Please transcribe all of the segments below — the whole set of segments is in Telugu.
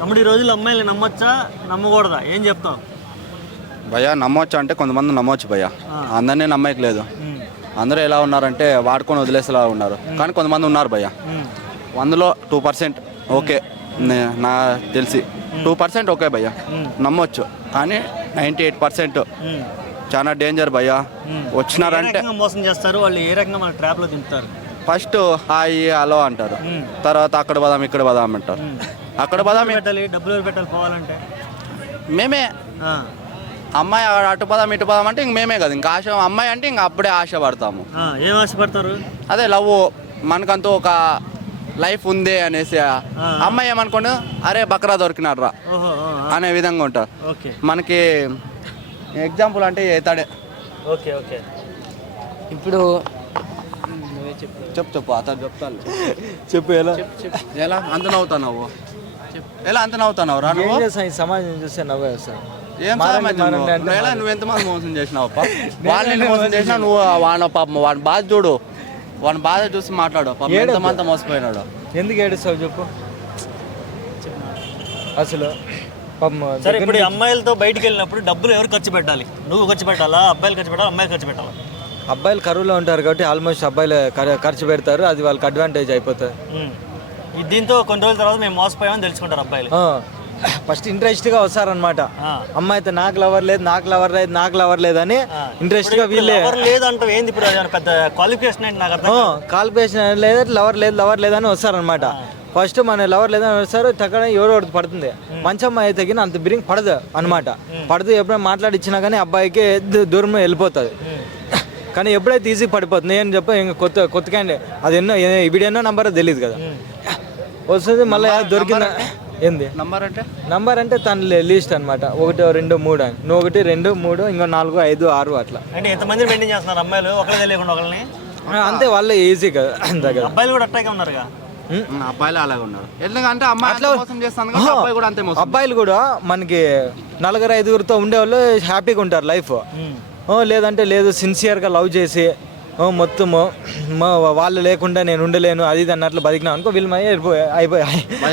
తమ్ముడు ఈ రోజుల్లో అమ్మాయిలు నమ్మొచ్చా నమ్మకూడదా ఏం చెప్తావు? భయ్యా నమ్మొచ్చు అంటే కొంతమంది నమ్మొచ్చు భయ్యా, అందరినీ నమ్మకం లేదు. అందరూ ఎలా ఉన్నారంటే వాడుకొని వదిలేసేలా ఉన్నారు. కానీ కొంతమంది ఉన్నారు భయ్యా, అందులో 2% ఓకే, నా తెలిసి 2% ఓకే భయ్యా, నమ్మొచ్చు. కానీ 98% చాలా డేంజర్ భయ్యా. వచ్చినారంటే మోసం చేస్తారు వాళ్ళు, ఏ రకంగా మన ట్రాప్లో దింపుతారు? ఫస్ట్ హాయ్ హలో అంటారు, తర్వాత అక్కడ పదాం ఇక్కడ పదాం అంటారు. అక్కడ పదాం పెట్టాలి, డబ్బులు పెట్టాలి పోవాలంటే మేమే. అమ్మాయి అటు పదాం ఇటు పదాం అంటే ఇంక మేమే కదా, ఇంకా ఆశ అమ్మాయి అంటే ఇంక అప్పుడే ఆశపడతాము. ఏం ఆశపడతారు? అదే లవ్, మనకంటూ ఒక లైఫ్ ఉంది అనేసి. అమ్మాయి ఏమనుకోండి, అరే బక్రా దొరికినాడ్రా అనే విధంగా ఉంటారు. మనకి ఎగ్జాంపుల్ అంటే ఇతడే. ఓకే ఓకే, ఇప్పుడు చెప్పు అతను చెప్తాను. చెప్పు ఎలా అంత నవ్వుతున్నావు? ఎలా అంత నవ్వుతున్నావు రా నువ్వు? సమాజం చూస్తే నవ్వే సార్. ఏం నువ్వు ఎంతమంది మోసం చేసినావు? వాళ్ళని మోసం చేసినా నువ్వు వాడిన పాపం, వాడి బాధ చూడు, వాడి బాధ చూసి మాట్లాడు. ఎంతమంది మోసపోయినాడు. ఎందుకు ఏడుస్తావు చెప్పు అసలు? సరే, ఇప్పుడు అమ్మాయిలతో బయటికి వెళ్ళినప్పుడు డబ్బులు ఎవరు ఖర్చు పెట్టాలి? నువ్వు ఖర్చు పెట్టాలా, అబ్బాయిలు ఖర్చు పెట్టాలా, అమ్మాయిలు ఖర్చు పెట్టాలా? అబ్బాయిలు కరువులో ఉంటారు కాబట్టి ఆల్మోస్ట్ అబ్బాయిలు ఖర్చు పెడతారు, అది వాళ్ళకి అడ్వాంటేజ్ అయిపోతుంది. దీంతో కొన్ని రోజుల తర్వాత మేము మోసపోయామని తెలుసుకుంటారు అబ్బాయిలు. ఫస్ట్ ఇంట్రెస్ట్గా వస్తారనమాట. అమ్మాయితో నాకు లవర్ లేదు, నాకు లవర్ లేదు, నాకు లవర్ లేదని ఇంట్రెస్ట్గా వీళ్ళే లేదంటే ఏంది ఇప్పుడు పెద్ద క్వాలిఫికేషన్ ఏంటి? నాకు క్వాలిఫికేషన్ లేదు, లవర్ లేదు, లవర్ లేదని వస్తారనమాట. ఫస్ట్ మన లవర్ లేదని వస్తారు, తగ్గ ఎవరో ఒకటి పడుతుంది. మంచి అమ్మాయి తగిన అంత బిరింగ్ పడదు అనమాట. పడదు, ఎప్పుడైనా మాట్లాడిచ్చినా కానీ అబ్బాయికి దూరం వెళ్ళిపోతుంది. కానీ ఎప్పుడైతే ఈజీ పడిపోతుంది అని చెప్పి ఇంకా కొత్త క్యాండిడేట్ అది ఎన్నో నంబర్ తెలియదు కదా, వస్తుంది మళ్ళీ దొరికిందా ఏంది నంబర్ అంటే తన లిస్ట్ అనమాట. 1 2 3 అని, నువ్వు 1 2 3 ఇంకో 4 5 6 అట్లా. అంటే ఎంతమంది మెయింటైన్ చేస్తున్నారు అమ్మాయిలు ఒకళ్ళే తెలియకుండా ఒకళ్ళని? అంతే, వాళ్ళే ఈజీ కదా. అంతే కదా, అబ్బాయిలు కూడా అట్టాగే ఉన్నారుగా. అబ్బాయిలు అలాగే ఉన్నారు. ఎందుకంటే అబ్బాయిలు కూడా మనకి 4 5 ఉండేవాళ్ళు హ్యాపీగా ఉంటారు లైఫ్. లేదంటే లేదు, సిన్సియర్గా లవ్ చేసి మొత్తము వాళ్ళు లేకుండా నేను ఉండలేను అది ఇది అన్నట్లు బతికినా అనుకో, వీళ్ళు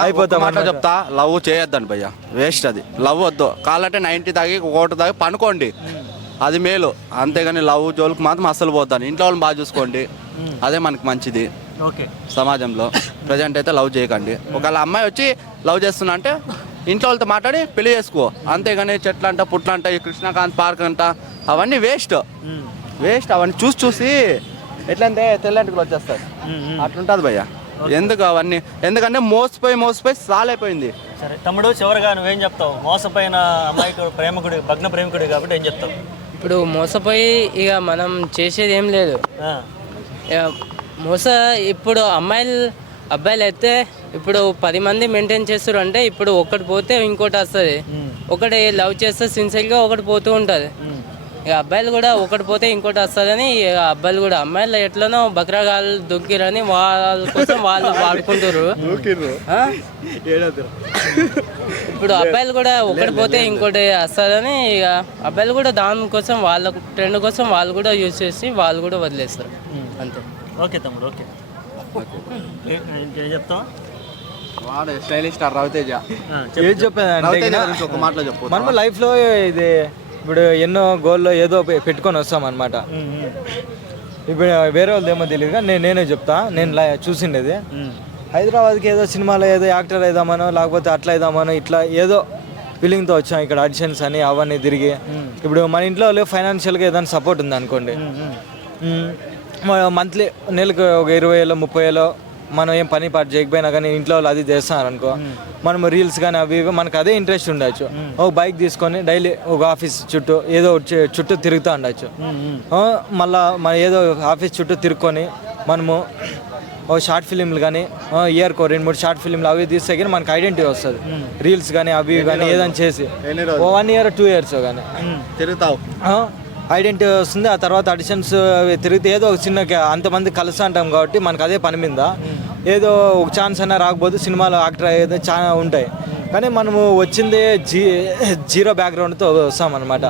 అయిపోతాం. అట్లా చెప్తా, లవ్ చేయొద్దండి భయ్యా, వేస్ట్ అది. లవ్ వద్దు, కావాలంటే 90 తాగి 1 తాగి పనుకోండి, అది మేలు. అంతేగాని లవ్ జోలికి మాత్రం అస్సలు పోతాను. ఇంట్లో వాళ్ళని బాగా చూసుకోండి, అదే మనకి మంచిది. సమాజంలో ప్రజెంట్ అయితే లవ్ చేయకండి. ఒకవేళ అమ్మాయి వచ్చి లవ్ చేస్తున్నా అంటే ఇంట్లో వాళ్ళతో మాట్లాడి పెళ్లి చేసుకో, అంతేగాని చెట్లంట పుట్లంట ఈ కృష్ణకాంత్ పార్క్ అంట అవన్నీ వేస్ట్. అవన్నీ చూసి ఎట్లంటే తెల్లంటికి వచ్చేస్తారు, అట్లుంటుంది భయ్యా. ఎందుకు అవన్నీ? ఎందుకంటే మోసపోయి సాలైపోయింది. సరే తమ్ముడు, చివరిగా నువ్వేం చెప్తావు? మోసపోయిన అమ్మాయికి ప్రేమకుడి, భగ్న ప్రేమికుడి కాబట్టి ఏం చెప్తావు? ఇప్పుడు మోసపోయి ఇక మనం చేసేది ఏం లేదు. ఇప్పుడు అబ్బాయిలు అయితే ఇప్పుడు 10 మంది మెయింటైన్ చేస్తారు అంటే ఇప్పుడు ఒకటి పోతే ఇంకోటి వస్తుంది. ఒకటి లవ్ చేస్తే సిన్సియర్గా ఒకటి పోతూ ఉంటుంది. ఇక అబ్బాయిలు కూడా ఒకటి పోతే ఇంకోటి వస్తుందని అబ్బాయిలు కూడా అమ్మాయిలు ఎట్లనో బక్రాగాలు దొక్కిరని వాళ్ళ కోసం వాళ్ళు వాడుకుంటారు. ఇప్పుడు అబ్బాయిలు కూడా ఒకటి పోతే ఇంకోటి వస్తుందని ఇక అబ్బాయిలు కూడా దానికోసం వాళ్ళ ట్రెండ్ కోసం వాళ్ళు కూడా యూజ్ చేసి వాళ్ళు కూడా వదిలేస్తారు, అంతే. ఓకే తమ్ముడు, ఓకే. ఏం చెప్తావు? స్టైలిష్ స్టార్ రవితేజ ఏం చెప్పేది ఒక మాటలో చెప్పు. మనం లైఫ్లో ఇది ఇప్పుడు ఎన్నో గోల్లో ఏదో పెట్టుకొని వస్తాం అనమాట. ఇప్పుడు వేరే వాళ్ళది ఏమో తెలియదు కానీ నేనే చెప్తా. నేను చూసిండేది హైదరాబాద్కి ఏదో సినిమాలో ఏదో యాక్టర్ అయిదామనో లేకపోతే అట్లా అయిదామనో ఇట్లా ఏదో ఫీలింగ్తో వచ్చాం. ఇక్కడ ఆడిషన్స్ అని అవన్నీ తిరిగి ఇప్పుడు మన ఇంట్లో ఫైనాన్షియల్గా ఏదైనా సపోర్ట్ ఉంది అనుకోండి, మంత్లీ నెలకు ఒక 20,000 30,000 మనం ఏం పని పాటు చేయకపోయినా కానీ ఇంట్లో వాళ్ళు అది చేస్తున్నారు అనుకో, మనం రీల్స్ కానీ అవి మనకు అదే ఇంట్రెస్ట్ ఉండొచ్చు. ఒక బైక్ తీసుకొని డైలీ ఒక ఆఫీస్ చుట్టూ ఏదో చుట్టూ తిరుగుతూ ఉండొచ్చు. మళ్ళీ మన ఏదో ఆఫీస్ చుట్టూ తిరుక్కొని మనము ఓ షార్ట్ ఫిలింలు కానీ ఇయర్కో 2-3 షార్ట్ ఫిలింలు అవి తీస్తే కానీ మనకు ఐడెంటిటీ వస్తుంది. రీల్స్ కానీ అవి కానీ ఏదైనా చేసి 1 year 2 years కానీ తిరుగుతావు, ఐడెంటిటీ వస్తుంది. ఆ తర్వాత ఆడిషన్స్ తిరిగితే ఏదో ఒక చిన్న అంతమంది కలుస్తూ ఉంటాం కాబట్టి మనకు అదే పని మీద ఏదో ఒక ఛాన్స్ అయినా రాకపోతే సినిమాలో యాక్టర్ ఏదో చాలా ఉంటాయి. కానీ మనము వచ్చిందే జీరో బ్యాక్గ్రౌండ్తో వస్తాం అనమాట.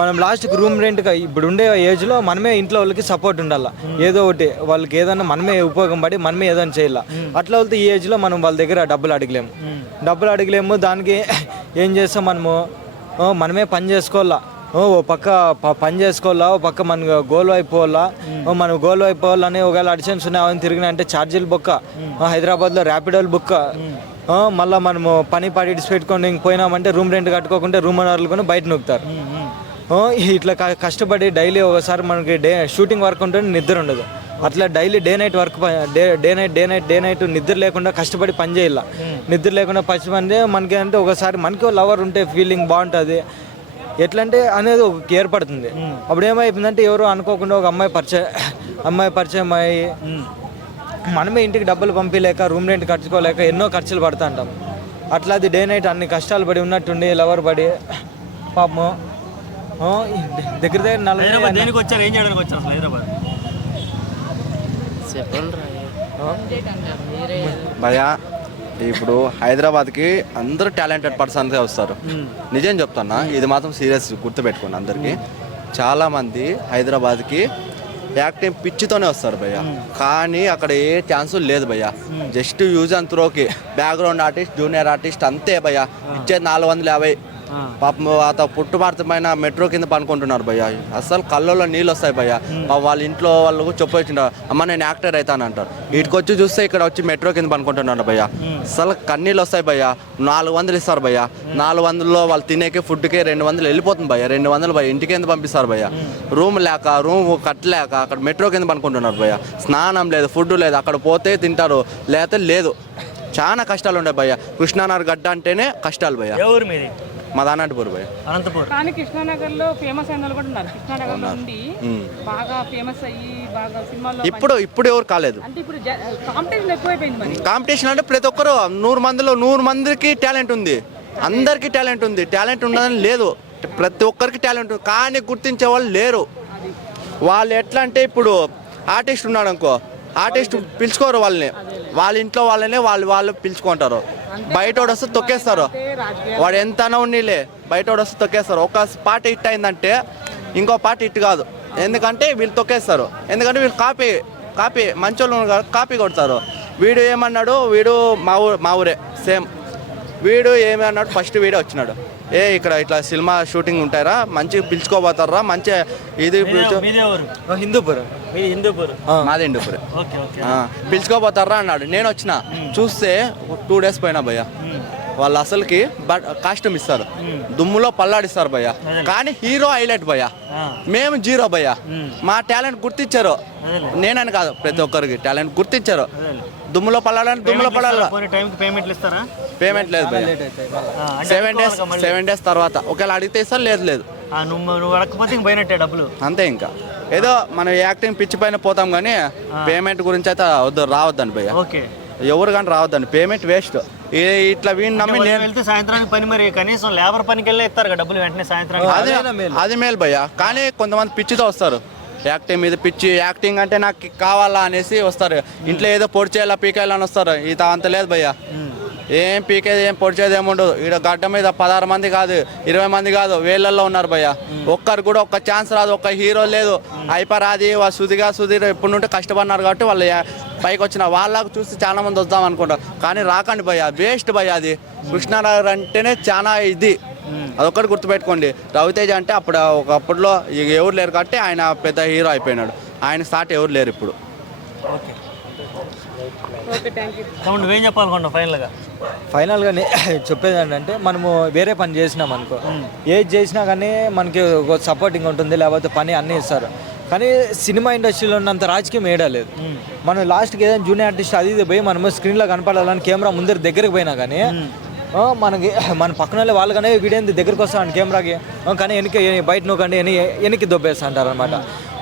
మనం లాస్ట్కి రూమ్ రెంట్గా ఇప్పుడు ఉండే ఏజ్లో మనమే ఇంట్లో వాళ్ళకి సపోర్ట్ ఉండాలి. ఏదో ఒకటి వాళ్ళకి ఏదైనా మనమే ఉపయోగం పడి మనమే ఏదైనా చేయాలి. అట్లా వెళ్తే ఈ ఏజ్లో మనం వాళ్ళ దగ్గర డబ్బులు అడగలేము. దానికి ఏం చేస్తాం మనము మనమే పని చేసుకోవాలా. ఓ పక్క పని చేసుకోవాలా, ఓ పక్క మన గోల్ అయిపోవాలా. మనం గోల్ అయిపోవాలని ఒకవేళ అడిషన్స్ ఉన్నాయని తిరిగినా అంటే ఛార్జీలు బొక్క, హైదరాబాద్లో ర్యాపిడోలు బుక్క. మళ్ళీ మనము పని పాటిడిసి పెట్టుకొని పోయినామంటే రూమ్ రెంట్ కట్టుకోకుంటే రూమ్ ఓనర్లు కొని బయట నొక్కుతారు. ఇట్లా కష్టపడి డైలీ ఒకసారి మనకి షూటింగ్ వర్క్ ఉంటుంది, నిద్ర ఉండదు. అట్లా daily day night work day night నిద్ర లేకుండా కష్టపడి పని చేయాల. నిద్ర లేకుండా పని మనకి అంటే ఒకసారి మనకి లవర్ ఉంటే ఫీలింగ్ బాగుంటుంది. ఎట్లా అంటే అనేది ఒక ఏర్పడుతుంది. అప్పుడు ఏమైపోయిందంటే ఎవరు అనుకోకుండా ఒక అమ్మాయి పరిచయం అయ్యి మనమే ఇంటికి డబ్బులు పంపించలేక రూమ్ రెంట్ కట్టుకోలేక ఎన్నో ఖర్చులు పడుతూ ఉంటాం. అట్లా అది డే నైట్ అన్ని కష్టాలు పడి ఉన్నట్టుండి లవర్ పడి పాపము దగ్గర దేనికి వచ్చారు, ఏం చేయడానికి వచ్చారు అసలు హైదరాబాద్? భయ్యా ఇప్పుడు హైదరాబాద్కి అందరూ టాలెంటెడ్ పర్సన్సే వస్తారు. నిజం చెప్తున్నా, ఇది మాత్రం సీరియస్ గుర్తుపెట్టుకోండి. అందరికీ చాలామంది హైదరాబాద్కి యాక్టింగ్ పిచ్చితోనే వస్తారు భయ్య, కానీ అక్కడ ఏ ఛాన్సు లేదు భయ్య. జస్ట్ యూజ్ అండ్ త్రోకి బ్యాక్గ్రౌండ్ ఆర్టిస్ట్, జూనియర్ ఆర్టిస్ట్ అంతే భయ్య. ఇచ్చేది 450. పాపం పుట్టుమార్తమైన మెట్రో కింద పనుకుంటున్నారు భయ్య. అసలు కళ్ళలో నీళ్ళు వస్తాయి భయ్య. వాళ్ళ ఇంట్లో వాళ్ళు చెప్పొచ్చింటారు, అమ్మ నేను యాక్టర్ అవుతాను అంటారు. వీటికి వచ్చి చూస్తే ఇక్కడ వచ్చి మెట్రో కింద పనుకుంటున్నారు భయ్య. అసలు కన్నీళ్ళు వస్తాయి భయ్య. 400 ఇస్తారు భయ్య. 400లో వాళ్ళు తినేకి ఫుడ్కి 200 వెళ్ళిపోతుంది భయ్య. 200 భయ్య ఇంటికి కింద పంపిస్తారు భయ్య. రూమ్ కట్టలేక అక్కడ మెట్రో కింద పనుకుంటున్నారు భయ్య. స్నానం లేదు, ఫుడ్ లేదు. అక్కడ పోతే తింటారు, లేకపోతే లేదు. చాలా కష్టాలు ఉన్నాయి భయ్య. కృష్ణానగర్ గడ్డ అంటేనే కష్టాలు భయ్య. ఎవరు మీది? మాది అనంతపూర్ భయ్య. అనంతపూర్. కానీ కృష్ణానగర్లో ఫేమస్ అయిన వాళ్ళు కూడా ఉన్నారు. కృష్ణానగర్లో ఉండి బాగా ఫేమస్ అయ్యి బాగా సినిమాల్లో ఇప్పుడు ఎవరు కాలేదు. అంటే ఇప్పుడు కాంపిటీషన్ ఎక్కువైపోయింది. మరి కాంపిటీషన్ అంటే ప్రతి ఒక్కరు 100 మందిలో 100 మందికి టాలెంట్ ఉంది. అందరికీ టాలెంట్ ఉంది. టాలెంట్ ఉండదని లేదు, ప్రతి ఒక్కరికి టాలెంట్ ఉంది. కానీ గుర్తించే వాళ్ళు లేరు. వాళ్ళు ఎట్లా అంటే ఇప్పుడు ఆర్టిస్ట్ ఉన్నాడు అనుకో, ఆర్టిస్ట్ పిలుచుకోరు వాళ్ళని. వాళ్ళ ఇంట్లో వాళ్ళనే వాళ్ళు పిలుచుకుంటారు. బయటోడు వస్తే తొక్కేస్తారు. వాడు ఎంతనో ఉన్నీలే, బయటోడు వస్తే తొక్కేస్తారు. ఒక పాట హిట్ అయిందంటే ఇంకో పాట హిట్ కాదు. ఎందుకంటే వీళ్ళు తొక్కేస్తారు. ఎందుకంటే వీళ్ళు కాపీ మంచోళ్ళు కాపీ కొడతారు. వీడు ఏమన్నాడు, వీడు మా ఊరే సేమ్. వీడు ఏమన్నాడు, ఫస్ట్ వీడే వచ్చినాడు, ఇక్కడ ఇట్లా సినిమా షూటింగ్ ఉంటారా, మంచిగా పిలుచుకోబోతారా, మంచిగా ఇది హిందూపూర్. మాది హిందూపూర్. పిలుచుకోబోతారా అన్నాడు. నేను వచ్చిన చూస్తే 2 days పోయినా భయ్య. వాళ్ళు అసలుకి కాస్ట్యూమ్ ఇస్తారు, దుమ్ములో పల్లాడిస్తారు భయ్య. కానీ హీరో హైలైట్ భయ్య, మేము జీరో భయ్య. మా టాలెంట్ గుర్తించారు. నేనని కాదు, ప్రతి ఒక్కరికి టాలెంట్ గుర్తించారు. దుమ్ములో పల్లాడ పేమెంట్ లేదు భయ్య. 7 days తర్వాత ఒకవేళ అడిగితే ఇస్తారు, లేదు అంతే. ఇంకా ఏదో మనం యాక్టింగ్ పిచ్చి పైన పోతాం కానీ పేమెంట్ గురించి అయితే రావద్దని భయ్య. ఎవరు కానీ రావద్దండి, పేమెంట్ వేస్ట్. ఇట్లా వీడిని నమ్మి వెళ్తే సాయంత్రానికి పని, మరి కనీసం లేబర్ పనికి వెళ్ళి ఇస్తారు డబ్బులు వెంటనే సాయంత్రం. అది మేలు భయ్య. కానీ కొంతమంది పిచ్చితో వస్తారు, యాక్టింగ్ మీద పిచ్చి. యాక్టింగ్ అంటే నాకు కావాలా అనేసి వస్తారు. ఇంట్లో ఏదో పొడి చేయాలా పీకేయాలని వస్తారు. అంత లేదు భయ్య. ఏం పీకేది ఏం పొడిచేది ఏముండదు. ఇక్కడ గడ్డ మీద 16 మంది కాదు, 20 మంది కాదు, వేలల్లో ఉన్నారు భయ్య. ఒక్కరు కూడా ఒక్క ఛాన్స్ రాదు, ఒక్క హీరో లేదు. అయిపోరాది సుధీర్ ఎప్పుడు నుండి కష్టపడినారు కాబట్టి వాళ్ళు పైకి వచ్చిన. వాళ్ళకు చూసి చాలా మంది వద్దాం అనుకుంటారు, కానీ రాకండి భయ్య, వేస్ట్ భయ్య. అది కృష్ణానగర్ అంటేనే చాలా ఇది, అదొక్కటి గుర్తుపెట్టుకోండి. రవితేజ అంటే ఒకప్పుడులో ఎవరు లేరు కాబట్టి ఆయన పెద్ద హీరో అయిపోయినాడు. ఆయన స్టార్ట్ ఎవరు లేరు ఇప్పుడు. నువ్వేం చెప్పాలనుకున్నావు ఫైనల్గా? చెప్పేది ఏంటంటే మనము వేరే పని చేసినాం అనుకో, ఏది చేసినా కానీ మనకి ఒక సపోర్టింగ్ ఉంటుంది, లేకపోతే పని అన్నీ ఇస్తారు. కానీ సినిమా ఇండస్ట్రీలో ఉన్నంత రాజకీయం ఏడలేదు. మనం లాస్ట్కి ఏదైనా జూనియర్ ఆర్టిస్ట్ అది పోయి మనము స్క్రీన్లో కనపడాలని కెమెరా ముందర దగ్గరికి పోయినా కానీ మనకి మన పక్కన వాళ్ళు కానీ వీడేంది దగ్గరికి వస్తాను కెమెరాకి, కానీ బయట నూకండి వెనక్కి దొబ్బేస్తా అంటారు అనమాట.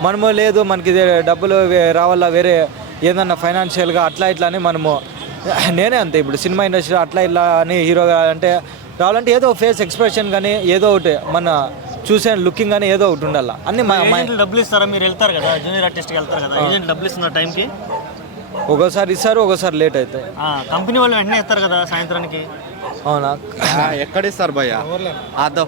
మనము లేదు, మనకి డబ్బులు రావాలా వేరే ఏదన్నా ఫైనాన్షియల్గా అట్లా ఇట్లా అని మనము, నేనే అంతే ఇప్పుడు సినిమా ఇండస్ట్రీ అట్లా ఇట్లా అని హీరోగా అంటే రావాలంటే ఏదో ఫేస్ ఎక్స్ప్రెషన్ కానీ ఏదో ఒకటి మన చూసే లుకింగ్ కానీ ఏదో ఒకటి ఉండాలి. అన్ని డబ్బులు ఇస్తారా? మీరు వెళ్తారు కదా, జూనియర్ ఆర్టిస్ట్కి వెళ్తారు కదా, ఏజెంట్ డబ్బులు ఇస్తున్నారు టైంకి? ఒక్కోసారి ఇస్తారు, ఒక్కోసారి లేట్ అవుతాయి. కంపెనీ వాళ్ళు వెంటనే ఇస్తారు కదా సాయంత్రానికి. అవునా? ఎక్కడ ఇస్తారు భయ్య? అదో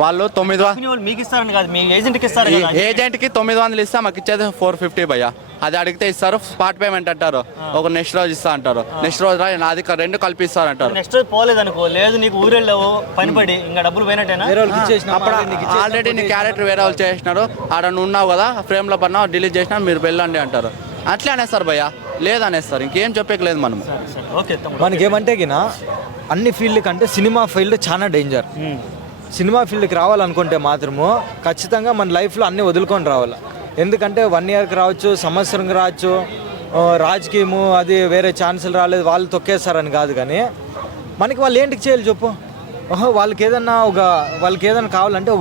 వాళ్ళు 900 కంపెనీ వాళ్ళు మీకు ఇస్తారని కాదు, మీ ఏజెంట్కి ఇస్తారు కదా. ఏజెంట్కి 900 ఇస్తా, మాకు ఇచ్చేది 450 భయ్య. అది అడిగితే ఇస్తారు, స్పాట్ పేమెంట్ అంటారు. ఒక నెక్స్ట్ రోజు ఇస్తా అంటారు, నెక్స్ట్ రోజు నాది 2 కలిపి ఇస్తారు అంటారు. నెక్స్ట్ రోజు పోలేదనుకో, లేదు నీకు ఊరెళ్ళావు పనిపడి ఇంకా డబ్బులు పోయినట్టేనా? వేరే వాళ్ళకి ఇచ్చేసిన అప్పుడు ఆల్రెడీ నీ క్యారెక్టర్ వేరే వాళ్ళు చేసినారు, ఆడ నువ్వు ఉన్నావు కదా ఫ్రేమ్లో పడినా డిలీట్ చేసినా మీరు వెళ్ళండి అంటారు. అట్లే అనేస్తారు భయ్య, లేదనేస్తారు. ఇంకేం చెప్పేకి లేదు మనం. ఓకే తమ్ముడు. మనకేమంటే గిన అన్ని ఫీల్డ్ కంటే సినిమా ఫీల్డ్ చాలా డేంజర్. సినిమా ఫీల్డ్కి రావాలనుకుంటే మాత్రము ఖచ్చితంగా మన లైఫ్లో అన్నీ వదులుకొని రావాలి. ఎందుకంటే 1 ఇయర్కి రావచ్చు, సంవత్సరంకి రావచ్చు. రాజకీయము అది వేరే ఛాన్సులు రాలేదు వాళ్ళు తొక్కేస్తారని కాదు, కానీ మనకి వాళ్ళు ఏంటికి చేయాలి చెప్పు? వాళ్ళకి ఏదైనా కావాలంటే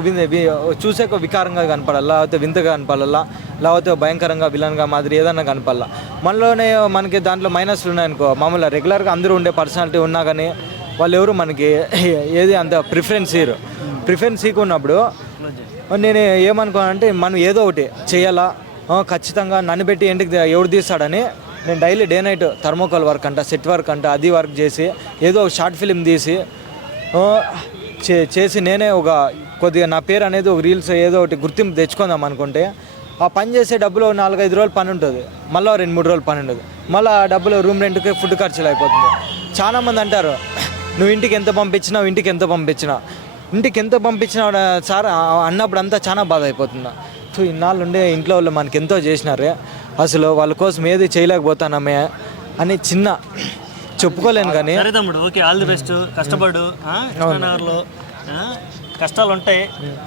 చూసే ఒక వికారంగా కనపడాలా, లేకపోతే వింతగా కనపడాలా, లేకపోతే భయంకరంగా విలన్గా మాదిరి ఏదన్నా కనపడాలా. మనలోనే మనకి దాంట్లో మైనస్లు ఉన్నాయనుకో, మామూలుగా రెగ్యులర్గా అందరూ ఉండే పర్సనాలిటీ ఉన్నా కానీ వాళ్ళు ఎవరు మనకి ఏది అంత ప్రిఫరెన్స్ ఇవ్వకున్నప్పుడు నేను ఏమనుకోనంటే మనం ఏదో ఒకటి చేయాలా, ఖచ్చితంగా నన్ను పెట్టి ఇంటికి ఎవడు తీస్తాడని నేను daily day night thermocol work అంట, సెట్ వర్క్ అంట, అది వర్క్ చేసి ఏదో ఒక షార్ట్ ఫిలిం తీసి చేసి నేనే కొద్దిగా నా పేరు అనేది ఒక రీల్స్ ఏదో ఒకటి గుర్తింపు తెచ్చుకుందాం అనుకుంటే ఆ పని చేసే డబ్బులు 4-5 రోజులు పని ఉంటుంది, మళ్ళీ 2-3 రోజులు పని ఉండదు, మళ్ళీ ఆ డబ్బులు రూమ్ రెంట్కి ఫుడ్ ఖర్చులు అయిపోతుంది. చాలామంది అంటారు నువ్వు ఇంటికి ఎంత పంపించినావు, ఇంటికి ఎంత పంపించినావు సార్ అన్నప్పుడు అంతా చాలా బాధ అయిపోతుంది. సో ఇన్నాళ్ళు ఉండే ఇంట్లో వాళ్ళు మనకి ఎంతో చేసినారే, అసలు వాళ్ళ కోసం ఏది చేయలేకపోతానమే అని చిన్న చెప్పుకోలేను. కానీ సరే తమ్ముడు, ఓకే, ఆల్ ది బెస్ట్. కష్టపడు. కృష్ణానగర్లో కష్టాలు ఉంటాయి,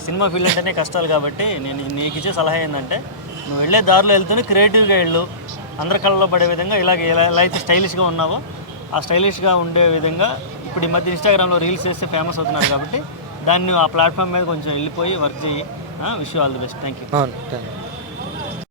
సినిమా ఫీల్డ్ అంటేనే కష్టాలు. కాబట్టి నేను నీకు ఇచ్చే సలహా ఏంటంటే నువ్వు వెళ్ళే దారిలో వెళ్తూనే క్రియేటివ్గా వెళ్ళు. అందరి కళ్ళలో పడే విధంగా ఎలా అయితే స్టైలిష్గా ఉన్నావో ఆ స్టైలిష్గా ఉండే విధంగా. ఇప్పుడు ఈ మధ్య ఇన్స్టాగ్రామ్లో రీల్స్ చేస్తే ఫేమస్ అవుతున్నారు కాబట్టి దాన్ని ఆ ప్లాట్ఫామ్ మీద కొంచెం వెళ్ళిపోయి వర్క్ చేయి. Wish you all the best. Thank you.